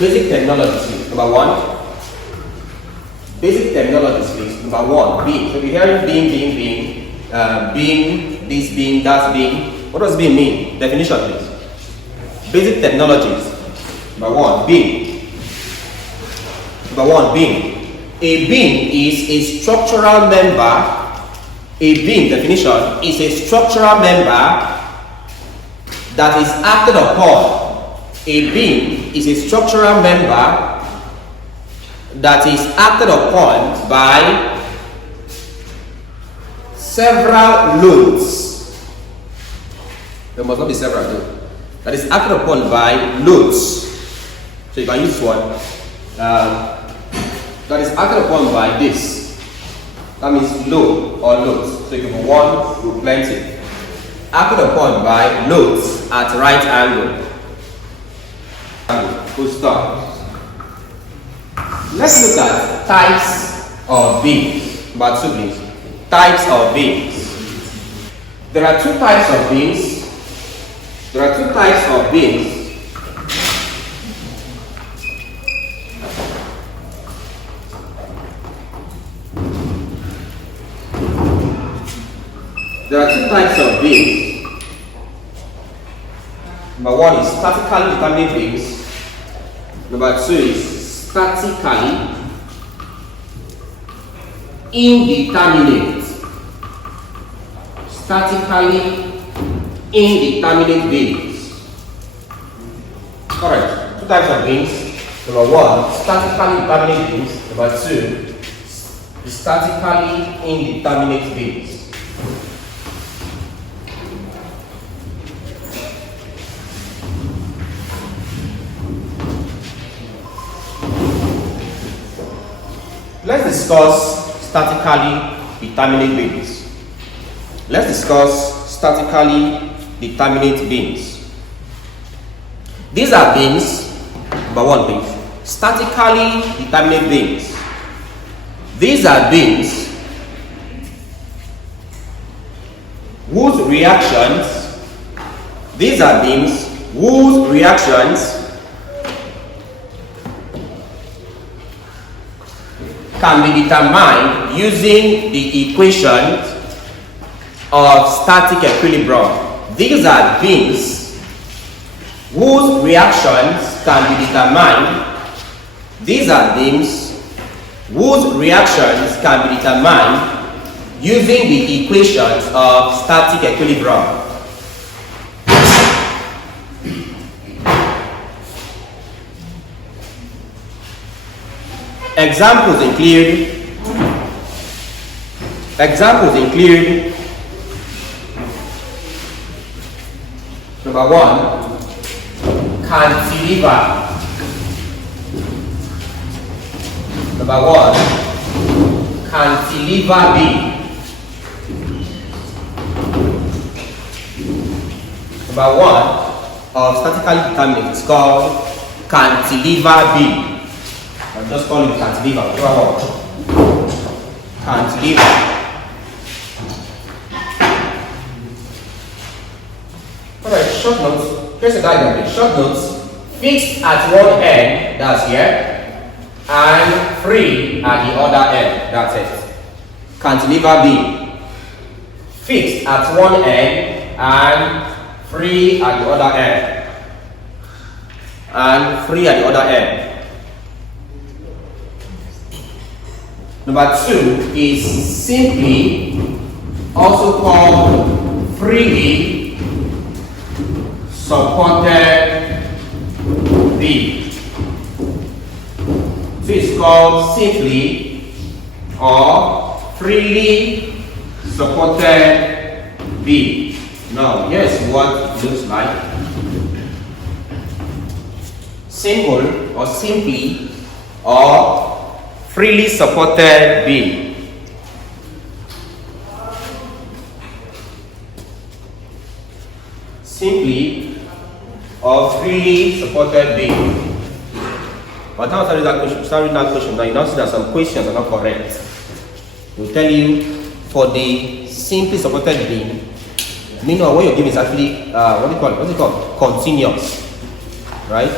Basic terminologies, please. Number one. Basic terminologies, please. Number one, being. So if you're hearing being, being, this being, that being. What does being mean? Definition, please. Basic terminologies. Number one, being. Number one, being. A being is a structural member. A being, definition, is a structural member that is acted upon. A being is a structural member that is acted upon by several loads. There must not be several loads. That is acted upon by loads. So you can use one. That is acted upon by this. That means load or loads. So you can put one with plenty. Acted upon by loads at right angle. Full stop. Let's look at types of beams. Number two, please. Types of beams. There are two types of beams. There are two types of beams. There are two types of beams. Number one is statically determined beams. Number two is statically indeterminate. Statically indeterminate beams. Alright, two types of beams. Number one, statically determinate beams. Number two, statically indeterminate beams. Let's discuss statically determinate beams. Let's discuss statically determinate beams. These are beams. Number one, please. Statically determinate beams. These are beams whose reactions. These are beams whose reactions can be determined using the equation of static equilibrium. These are beams whose reactions can be determined. These are beams whose reactions can be determined using the equations of static equilibrium. Examples include number one, cantilever. Number one, cantilever beam. Number one of statically determinate is called cantilever beam. I'm just calling it cantilever. Cantilever. Alright, short notes. Here's a diagram. Short notes. Fixed at one end, that's here, and free at the other end, that's it. Cantilever beam. Fixed at one end and free at the other end. And free at the other end. Number two is simply also called freely supported beam. So it's called simply or freely supported beam. Now here's what it looks like. Simple or simply or freely supported beam. Simply or freely supported beam. But now starting that question, now you now see that some questions are not correct. It will tell you for the simply supported beam, meanwhile what you're giving is actually what's it called? Continuous. Right?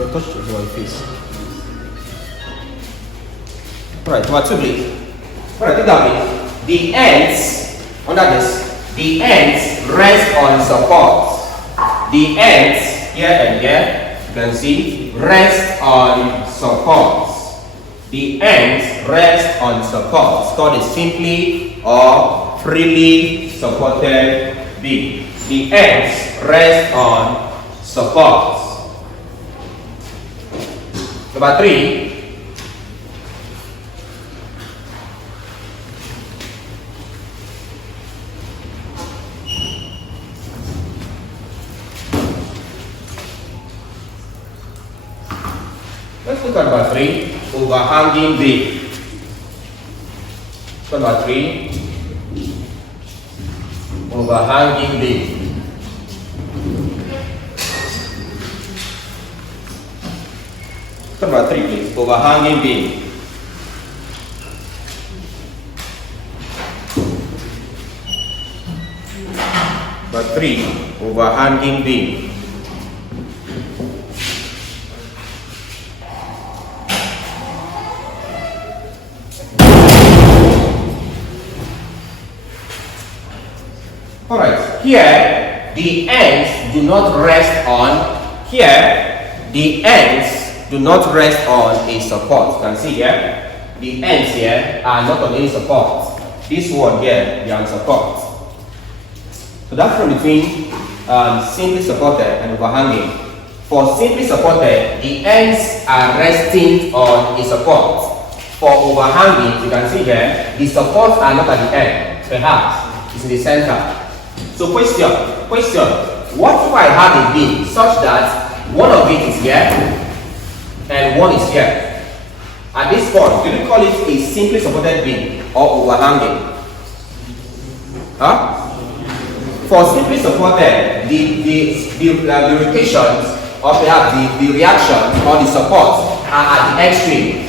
Don't touch your face. Alright, number 2, please. Alright, take that, please. The ends, under this, the ends rest on support. The ends, here and here, you can see, rest on support. The ends rest on support. It's called a simply or freely supported beam. The ends rest on support. Number 3. Let's look at number 3, overhanging beam. Number 3, overhanging beam. Number 3, please, overhanging beam. Number 3, overhanging beam. Alright, here the ends do not rest on, the ends do not rest on a support. You can see here, the ends here are not on any support. This one here, they are on support. So that's from between simply supported and overhanging. For simply supported, the ends are resting on a support. For overhanging, you can see here, the supports are not at the end, perhaps it's in the center. So question, what if I have a beam such that one of it is here and one is here? At this point, do we call it a simply supported beam or overhanging? Huh? For simply supported, the rotations or perhaps the reactions or the supports are at the extreme.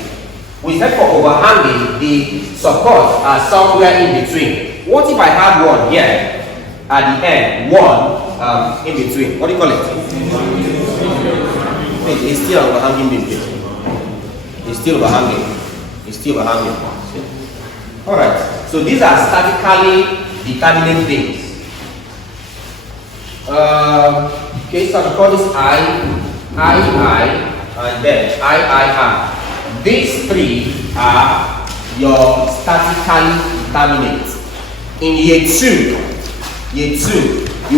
We said for overhanging, the supports are somewhere in between. What if I have one here? At the end, one in between. What do you call it? It's still overhanging beam. It's still overhanging. It's still overhanging. Alright. So these are statically determinate beams. Okay, so I call this I, and then I. These 3 are your statically determinate. In year 2, you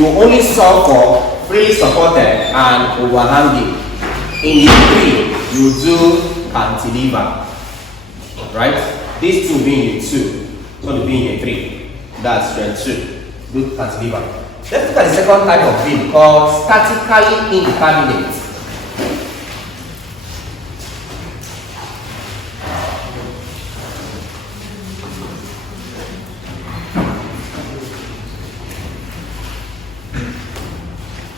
will only solve for freely supported and overhanging. In year 3, you do cantilever. Right? These 2 being year 2, so to be in year 3. That's year 2. Do cantilever. Let's look at the second type of beam called statically indeterminate.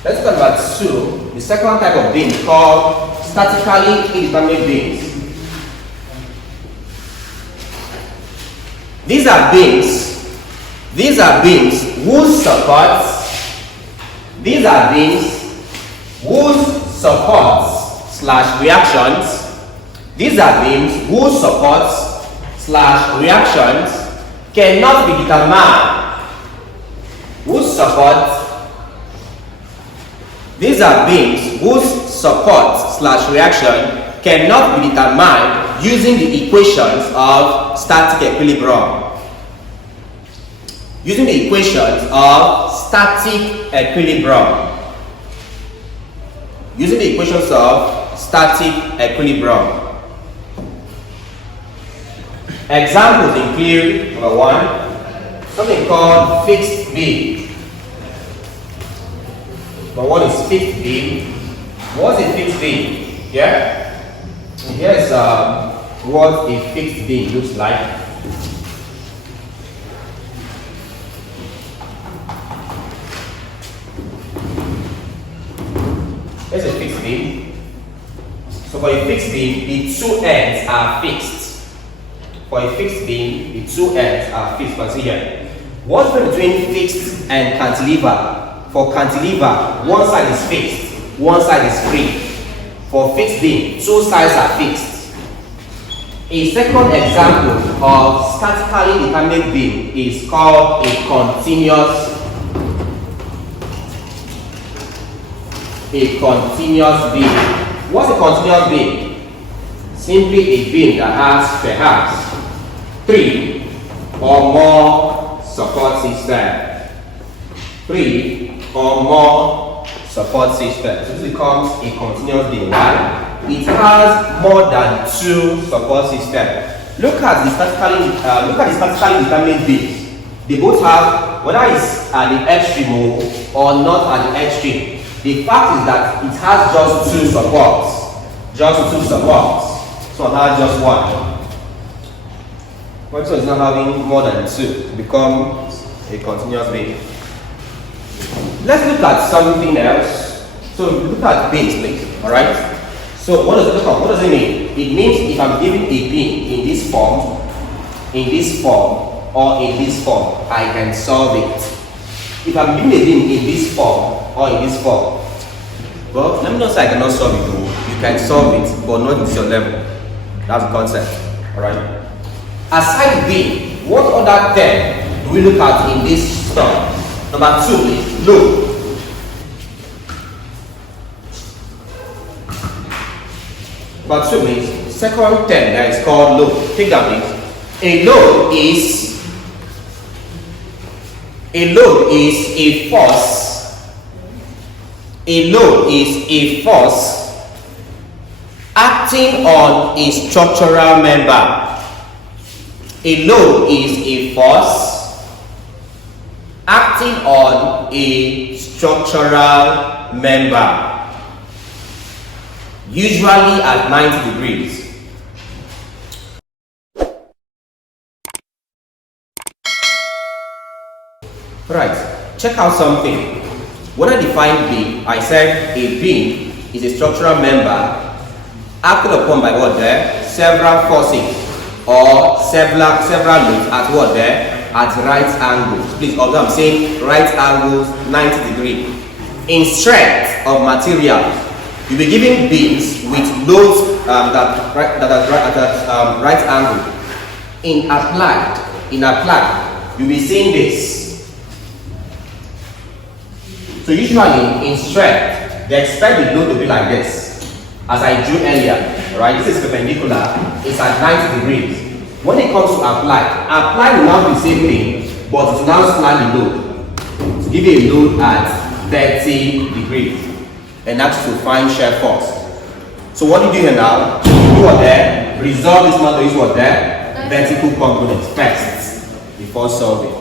Let's talk about 2, the second type of beam called statically indeterminate beams. These are beams whose supports/reactions cannot be determined. These are beams whose support/reaction cannot be determined using the equations of static equilibrium. Using the equations of static equilibrium. Examples include, number 1, something called fixed beam. But what is fixed beam? What's a fixed beam? Yeah? And here's what a fixed beam looks like. Here's a fixed beam. So for a fixed beam, the 2 ends are fixed. For a fixed beam, the 2 ends are fixed. But see here. What's the difference between fixed and cantilever? For cantilever, one side is fixed, one side is free. For fixed beam, two sides are fixed. A second example of statically determined beam is called a continuous beam. What's a continuous beam? Simply a beam that has perhaps 3 or more support systems. 3 or more support systems. So this becomes a continuous beam. Why? It has more than 2 support systems. Look at the statically determined beams. They both have, whether it's at the extreme or not at the extreme. The fact is that it has just 2 supports. Just 2 supports. So it has just 1. What so it's not having more than 2 to become a continuous beam. Let's look at something else. So look at beams, please. Alright? So what does it mean? It means if I'm giving a beam in this form, or in this form, I can solve it. If I'm giving a beam in this form or in this form, well, let me not say I cannot solve it. You can solve it, but not at your level. That's the concept. Alright? Aside beam, what other term do we look at in this stuff? Number 2, please. Load. Number 2 means second term that is called load. Take that, please. A load is a force. A load is a force acting on a structural member. A load is a force acting on a structural member, usually at 90 degrees. Right, check out something. When I defined beam, I said a beam is a structural member acted upon by what there? Several forces or several loads at what there? At right angles. Please observe, I'm saying right angles, 90 degrees. In strength of material, you'll be giving beams with loads that are at right angle. In applied, you'll be seeing this. So usually in strength, they expect the load to be like this, as I drew earlier. Right? This is perpendicular. It's at 90 degrees. When it comes to applied will now be the same thing, but it will now slightly load to give you a load at 30 degrees, and that's to find shear force. So what do you do here now? You do what there? Resolve this matter. Use what there? Vertical components first before solving.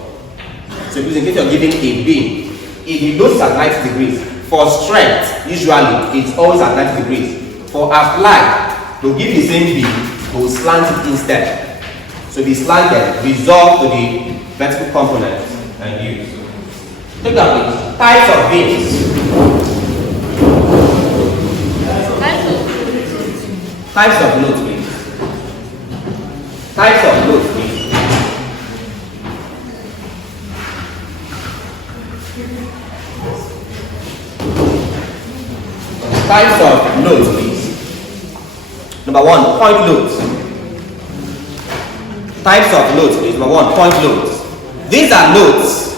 So in case you're giving a beam, if the load is at 90 degrees, for strength, usually it's always at 90 degrees. For applied, they'll give you the same beam, they'll slant it instead. So if it's slanted, resolve to the vertical component and use. Take that, please. Types of beams. Types of loads, please. Types of loads, please. Types of loads, please. Number 1, point loads. Types of loads, please. Number 1, point loads. These are loads.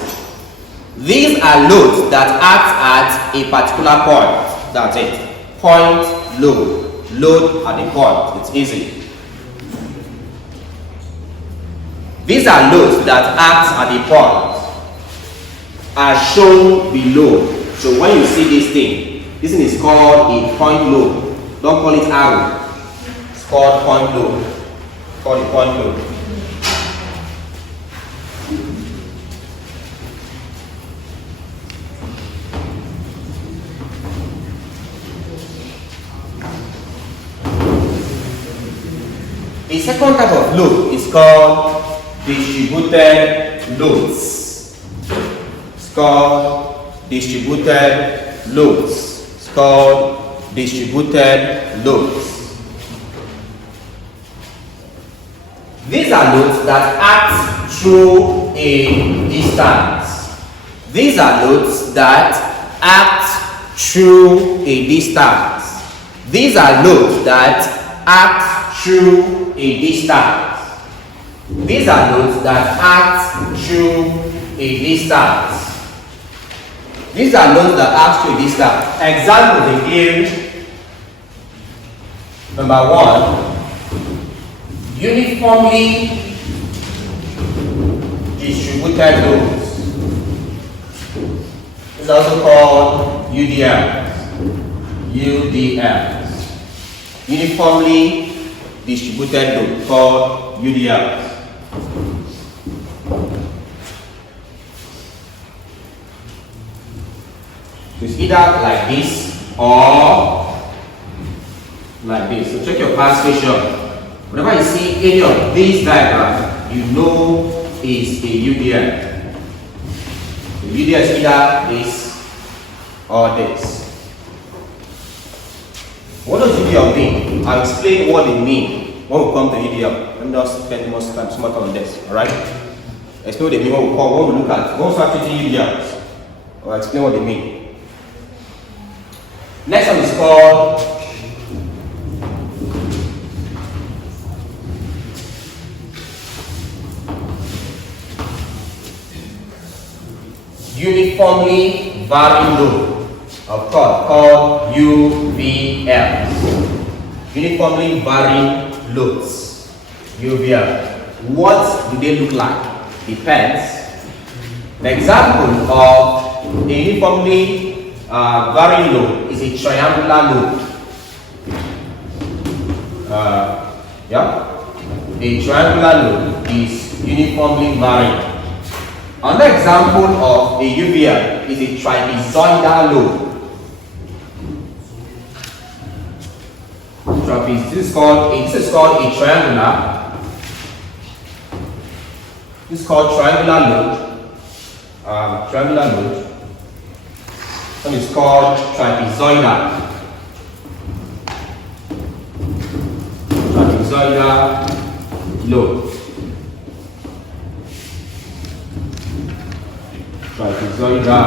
These are loads that act at a particular point. That's it. Point load. Load at a point. It's easy. These are loads that act at a point, as shown below. So when you see this thing is called a point load. Don't call it arrow. It's called point load. It's called a point load. A second type of load is called distributed loads. It's called distributed loads. It's called distributed loads. These are loads that act through a distance. These are loads that act through a distance. These are loads that act through a distance. These are loads that act through a distance. These are loads that act through a distance. Examples again. Number 1, uniformly distributed loads. It's also called UDLs. UDLs. Uniformly distributed load called UDLs. So it's either like this or like this. So check your past question. Whenever you see any of these diagrams, you know is a UDL. The UDL is either this or this. What does UDL mean? I'll explain what they mean when we come to UDL. Let me just spend most time on this, alright? Explain what they mean when we look at. When we start treating UDLs, I'll explain what they mean. Next one is called uniformly varying load, of course, called UVLs. Uniformly varying loads, UVL. What do they look like? Depends. An example of a uniformly varying load is a triangular load. A triangular load is uniformly varying. Another example of a UVL is a trapezoidal load. This is called a triangular. This is called triangular load. One is called trapezoidal. Trapezoidal load. Trapezoidal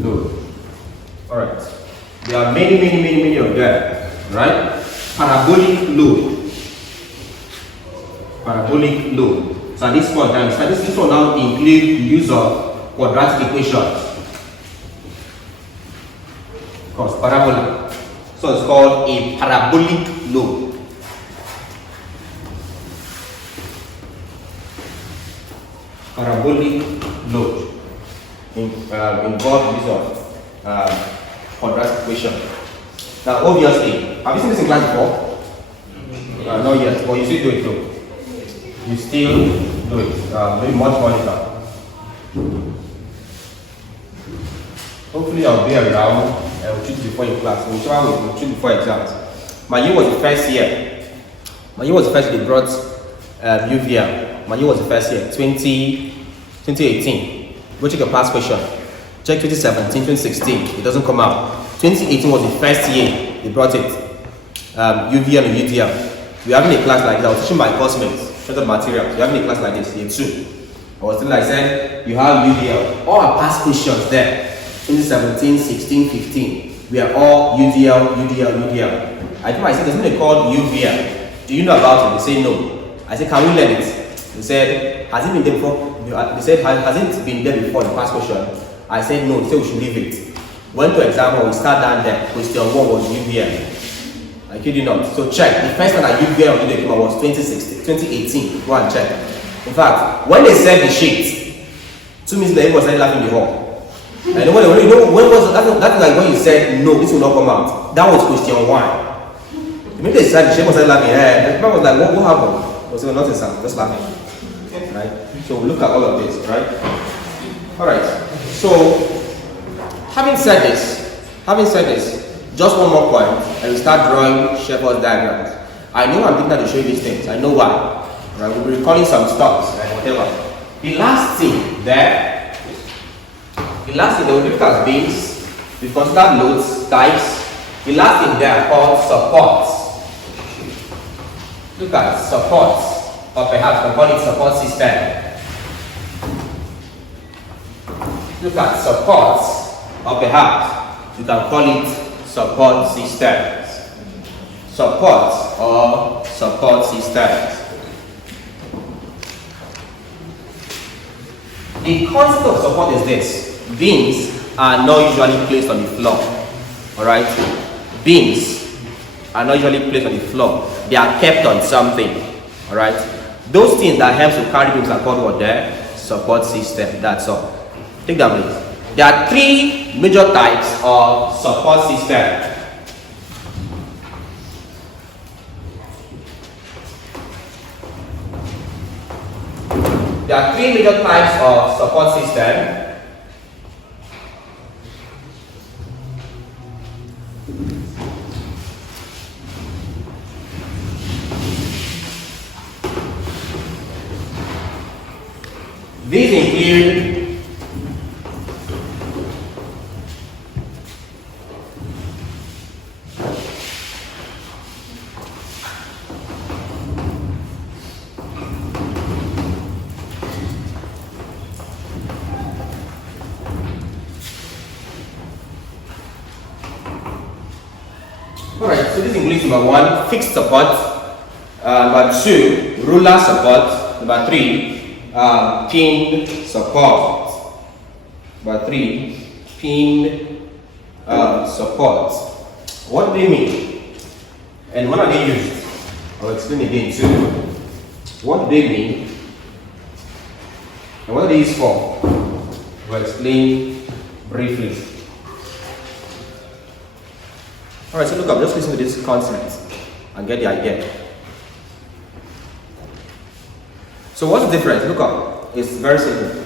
load. Alright. There are many of them. Right? Parabolic load. Parabolic load. So at this point, this will now include the use of quadratic equations. Of course, parabola. So it's called a parabolic load. Parabolic load involved use of quadratic equation. Now, obviously, have you seen this in class before? Not yet, but you still do it though. You still do it. Maybe much more later. Hopefully, I'll be around and we'll treat it before in class. We'll treat it before exams. My year was the first year. They brought UVL. My year was the first year, 2018. Go check your past question. Check 2017, 2016. It doesn't come out. 2018 was the first year they brought it. UVL and UDL. We're having a class like this. I was teaching my classmates, shredded materials. We're having a class like this, year 2. I said, you have UDL. All our past questions there. 2017, 16, 15. We are all UDL. I told myself, there's something called UVL. Do you know about it? They say no. I said, can we learn it? They said, has it been there before? They said, has it been there before in the past question? I said, no. They said, we should leave it. Went to example, we start down there. Question 1 was UVL. I kid you not. So check. The first time that UVL was 2018. Go and check. In fact, when they said the sheet, 2 minutes later, everyone started laughing in the hall. And when was that's like when you said no, this will not come out. That was question 1. The minute they said the sheet, was laughing. Everyone was like, what happened? I was saying nothing, sir. Just laughing. Right? So we look at all of this, right? Alright. So having said this, just one more point, and we start drawing Shepherd's diagrams. I know I'm thinking to show you these things. I know why. Right? We'll be recalling some stuff and whatever. The last thing that we look at beams, we consider loads, types. The last thing there are called supports. Look at supports, or perhaps we call it support system. Look at supports, or perhaps you can call it support systems. Support systems. The concept of support is this: beams are not usually placed on the floor. Alright? Beams are not usually placed on the floor. They are kept on something. Alright? Those things that help to carry beams are called what there? Support system. That's all. Take that please. There are three major types of support system. There are three major types of support system. These include alright, so this includes number one, fixed support, number two, ruler support, number three, pinned support. Number three, pinned support. What do they mean? And when are they used? I'll explain again too. What do they mean? And what are they used for? I'll explain briefly. Alright, so look up, just listen to this concept and get the idea. So what's the difference? Look up. It's very simple.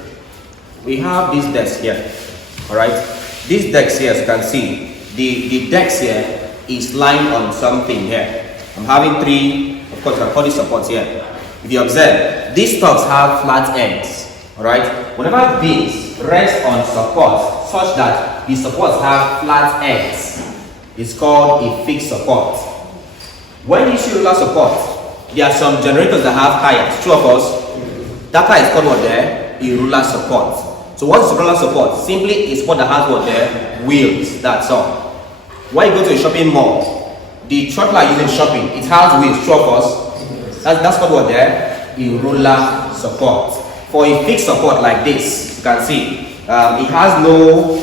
We have this desk here. Alright? This desk here, as you can see, the desk here is lying on something here. I'm having three, of course, I call this supports here. If you observe, these stocks have flat ends. Alright? Whenever beams rest on supports such that the supports have flat ends, it's called a fixed support. When you see ruler support, there are some generators that have tires. True of us? That tire is called what there? A ruler support. So what is ruler support? Simply is what that has what there? Wheels. That's all. When you go to a shopping mall, the truck like using shopping, it has wheels. True of us? That's called what there? A ruler support. For a fixed support like this, you can see, it has no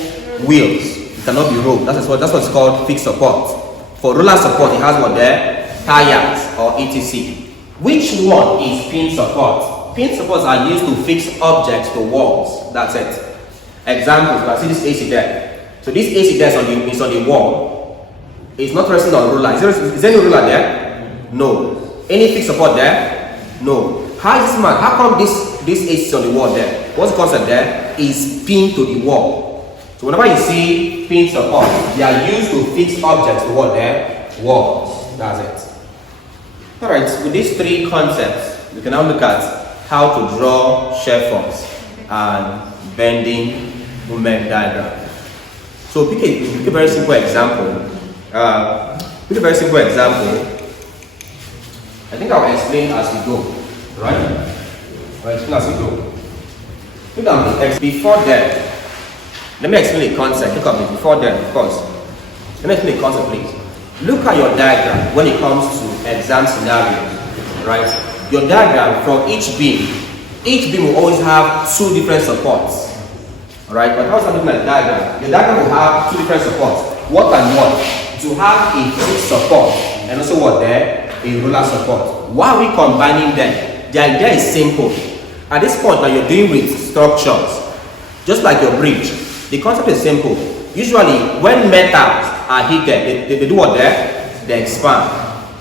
wheels. It cannot be rolled. That's what it's called, fixed support. For ruler support, it has what there? Tires or etc. Which one is pin support? Pin supports are used to fix objects to walls. That's it. Example, you can see this AC there. So this AC there is on the wall. It's not resting on ruler. Is there any ruler there? No. Any fixed support there? No. How is this man? How come this AC is on the wall there? What's the concept there? Is pinned to the wall. So whenever you see pin support, they are used to fix objects to what there? Walls. That's it. Alright, with these three concepts, we can now look at how to draw shear force and bending moment diagram. So pick a very simple example. I think I'll explain as we go. Right? I'll explain as we go. Look at me. Before that, let me explain the concept. Look at me. Before that, of course. Let me explain the concept, please. Look at your diagram when it comes to exam scenarios. Right? Your diagram from each beam will always have two different supports. Alright, but how is that looking at the diagram? Your diagram will have two different supports. What and what? To have a fixed support and also what there? A ruler support. Why are we combining them? The idea is simple. At this point now you're dealing with structures. Just like your bridge. The concept is simple. Usually when metals are heated, they do what there? They expand.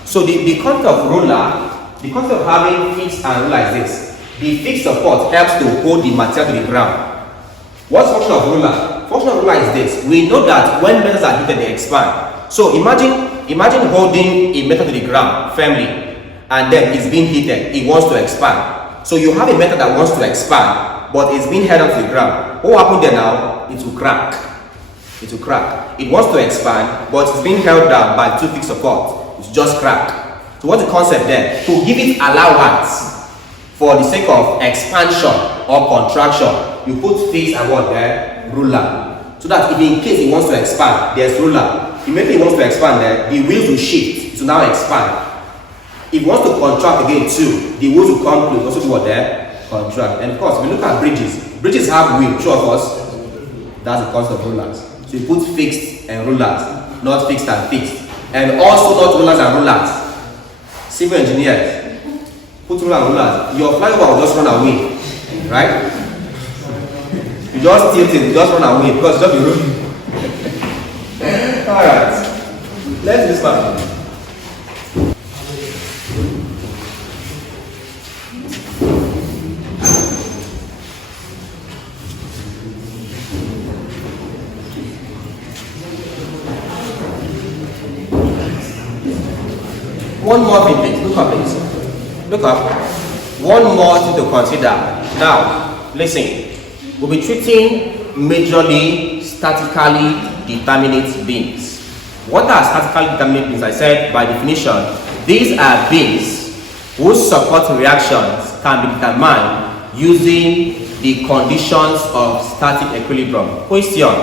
So the concept of ruler, the concept of having fixed and ruler is this. The fixed support helps to hold the material to the ground. What's the function of ruler? Function of ruler is this. We know that when metals are heated, they expand. So imagine holding a metal to the ground firmly, and then it's being heated. It wants to expand. So you have a metal that wants to expand, but it's being held onto the ground. What will happen there now? It will crack. It will crack. It wants to expand, but it's being held down by two fixed support. It's just crack. So what's the concept there? To give it allowance for the sake of expansion or contraction, you put fixed and what there? Ruler. So that if in case it wants to expand, there's ruler. immediately he wants to expand there, the wheels will shift to now expand. If he wants to contract again too, the wheels will come close, also do what there? Contract. And of course, if you look at bridges have wheels, sure of course, that's the cost of rollers. So you put fixed and rollers, not fixed and fixed. And also not rollers and rollers. Civil engineers, put rollers and rollers. Your flyover will just run away, right? You just tilt it, you just run away because it's just the road. Alright, let's do this one. One more thing, please. Look up, please. Look up. One more thing to consider. Now, listen. We'll be treating majorly statically determinate beams. What are statically determinate beams? I said by definition, these are beams whose support reactions can be determined using the conditions of static equilibrium. Question: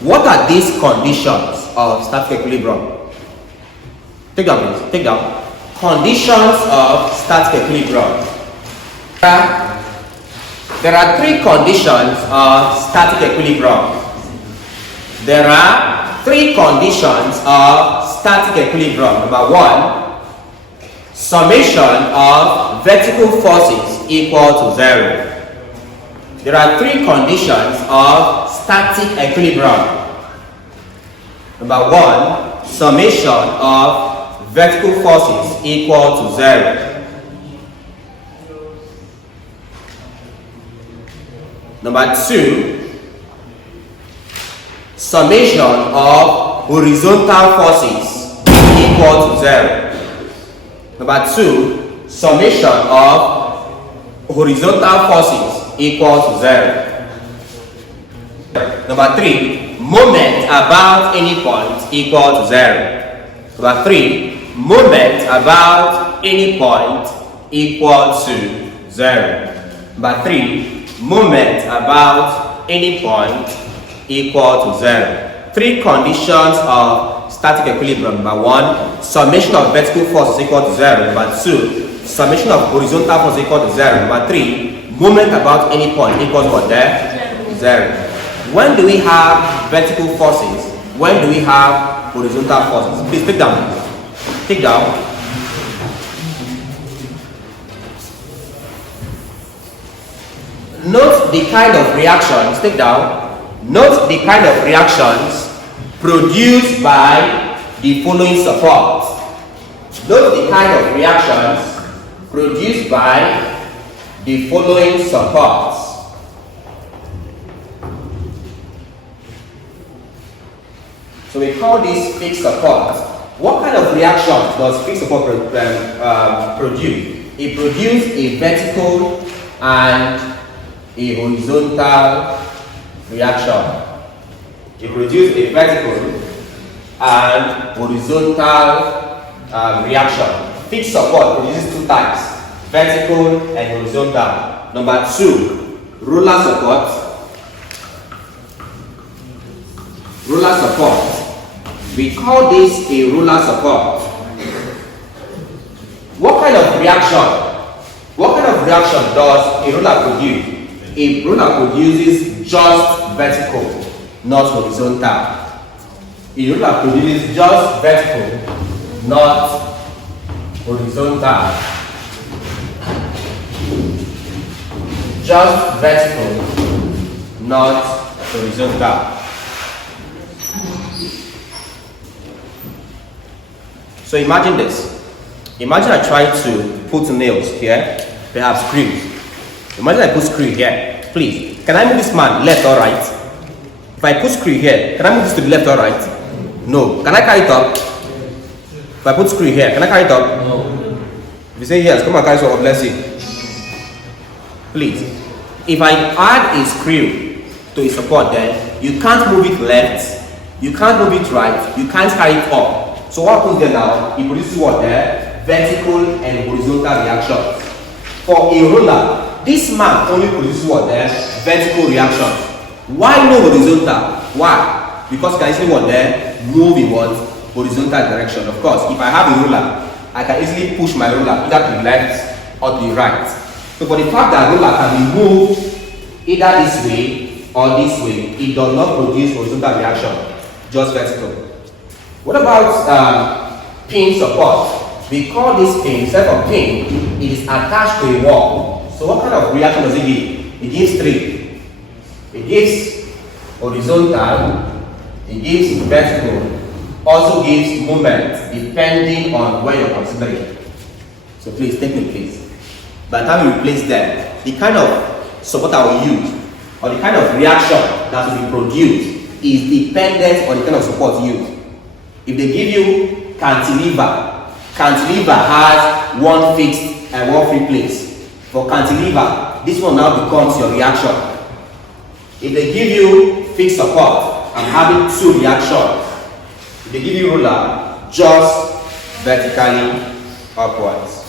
what are these conditions of static equilibrium? Take down, please. Take down. Conditions of static equilibrium. There are three conditions of static equilibrium. There are three conditions of static equilibrium. Number one, summation of vertical forces equal to 0. There are three conditions of static equilibrium. Number one, summation of vertical forces equal to 0. Number two, summation of horizontal forces equal to 0. Number two, summation of horizontal forces equal to 0. Number three, moment about any point equal to 0. Number three, moment about any point equal to 0. Number three, moment about any point equal to 0. Three conditions of static equilibrium. Number one, summation of vertical forces equal to 0. Number two, summation of horizontal forces equal to 0. Number three, moment about any point equal to what there? 0. When do we have vertical forces? When do we have horizontal forces? Please take down. Take down. Note the kind of reactions, take down, note the kind of reactions produced by the following support. Note the kind of reactions produced by the following supports. So we call this fixed support. What kind of reaction does fixed support produce? It produces a vertical and a horizontal reaction. It produces a vertical and horizontal reaction. Fixed support produces two types, vertical and horizontal. Number two, roller support. Roller support. We call this a roller support. What kind of reaction does a roller produce? A roller produces just vertical, not horizontal. A roller produces just vertical, not horizontal. Just vertical, not horizontal. So imagine this. Imagine I try to put nails here, perhaps screws. Imagine I put screw here. Please, can I move this man left or right? If I put screw here, can I move this to the left or right? No. Can I carry it up? If I put screw here, can I carry it up? No. If you say yes, come and carry it up, bless you. Please. If I add a screw to a support there, you can't move it left, you can't move it right, you can't carry it up. So what happens there now? It produces what there? Vertical and horizontal reactions. For a roller, this man only produces what there? Vertical reaction. Why no horizontal? Why? Because can you see what there? then move in what? Horizontal direction. Of course, if I have a ruler, I can easily push my ruler either to the left or to the right. So for the fact that ruler can be moved either this way or this way, it does not produce horizontal reaction, just vertical. What about pin support? We call this pin, instead of pin, it is attached to a wall. So what kind of reaction does it give? It gives three. It gives horizontal, it gives vertical, also gives movement depending on where you're considering. So please take me please. By the time we replace them, the kind of support I will use or the kind of reaction that will be produced is dependent on the kind of support used. If they give you cantilever has one fixed and one free place. For cantilever, this one now becomes your reaction. If they give you fixed support, I'm having two reactions. If they give you ruler, just vertically upwards.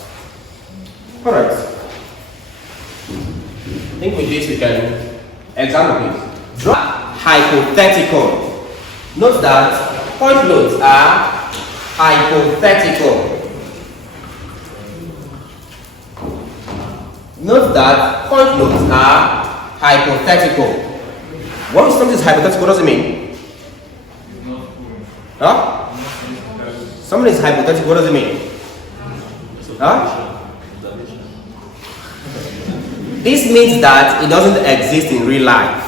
Alright. I think with this we can examine this. Draw hypothetical. Note that point loads are hypothetical. Note that point loads are hypothetical. What is something is hypothetical? What does it mean? Huh? Something is hypothetical. What does it mean? Huh? This means that it doesn't exist in real life.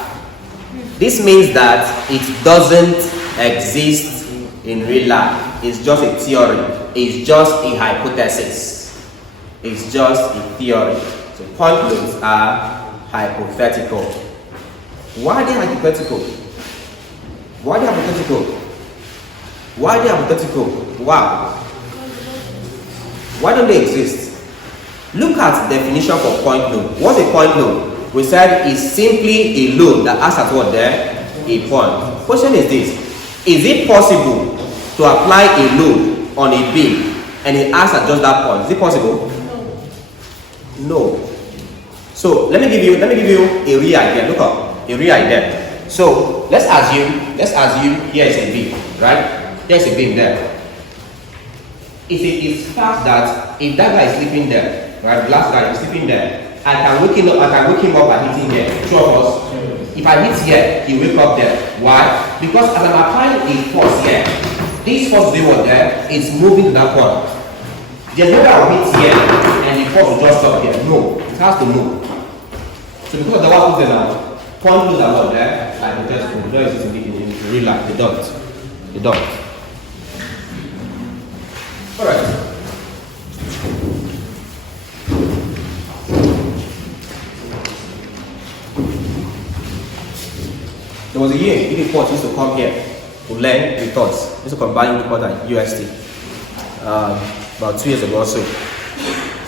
This means that it doesn't exist in real life. It's just a theory. It's just a hypothesis. It's just a theory. So point loads are hypothetical. Why are they hypothetical? Why are they hypothetical? Why are they hypothetical? Wow. Why don't they exist? Look at the definition for point load. What's a point load? We said it's simply a load that acts at what there? A point. Question is this: is it possible to apply a load on a beam and it acts at just that point? Is it possible? No. So let me give you a real idea. Look up a real idea. So let's assume here is a beam, right? There's a beam there. It's fact that if that guy is sleeping there, right, glass guy is sleeping there, I can wake him up by hitting here. Two of us. If I hit here, he wake up there. Why? Because as I'm applying a force here, this force doing what there is moving to that point. There's no way I'll hit here and the force will just stop here. No, it has to move. So because of the what there now, point loads are what there, like the test there is in real life, the dot. Alright. There was a year report used to come here to learn reports. Used to combine report at UST about 2 years ago or so.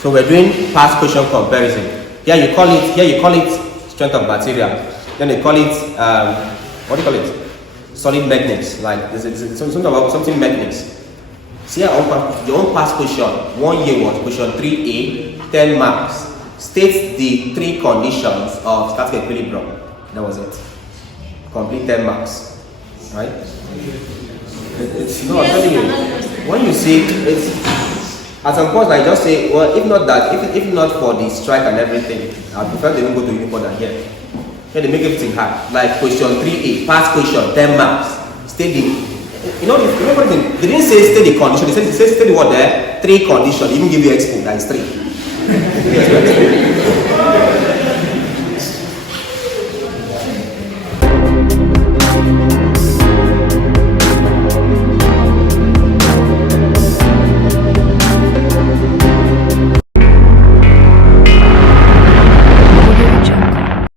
So we're doing past question comparison. Here you call it strength of material. Then they call it what do you call it? Solid magnets. Like there's something about something magnets. See your own past question. 1 year was question 3A, 10 marks. States the 3 conditions of static equilibrium. That was it. Complete 10 marks. Right? No, I'm telling you. When you see at some point I just say, well, if not that, if not for the strike and everything, I prefer they don't go to uniform than here. Then they make everything hard. Like question 3A, past question, 10 marks. State the remember they didn't say state the condition, they said state the what there? 3 conditions, even give you expo, that is 3.